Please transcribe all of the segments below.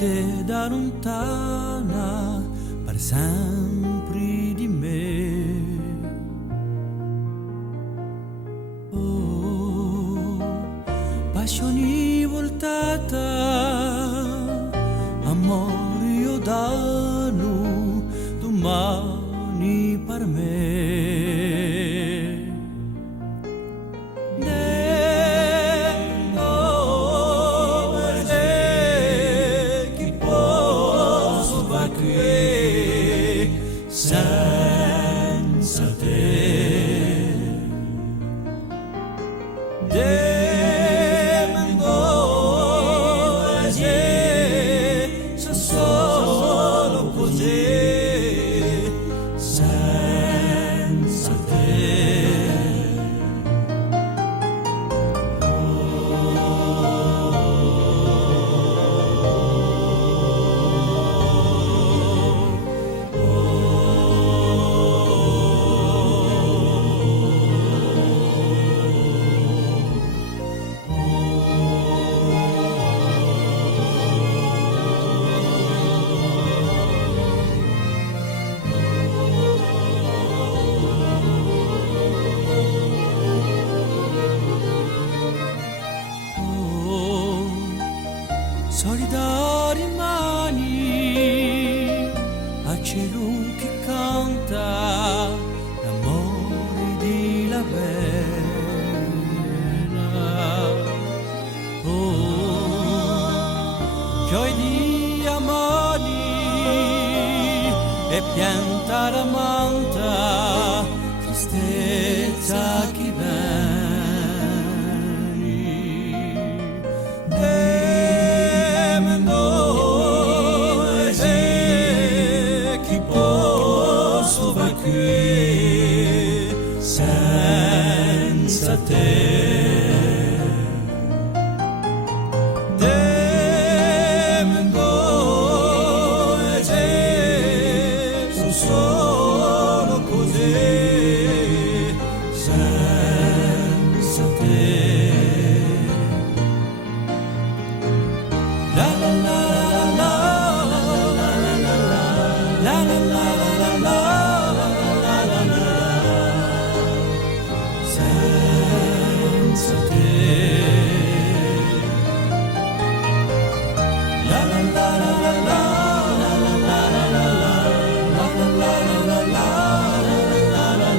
triste da lontana per sempre di me. Oh, passioni voltata, amore io danno domani per me. Senza te so solo così senza te. Solidari mani a cielo che canta l'amore di la bella. Oh, gioia di amori e pianta la manta, tristezza che senza te sono solo così senza te. La la la la la la la la la la la la. Senza te. La la la la la la la la la la la la la la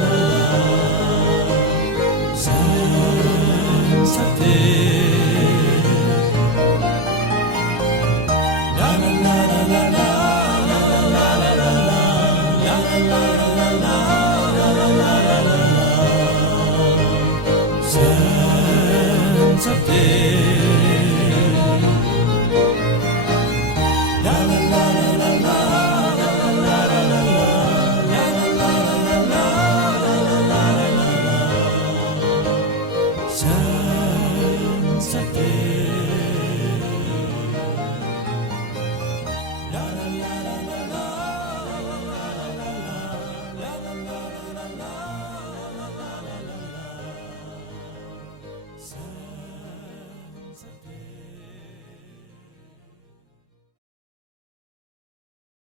la.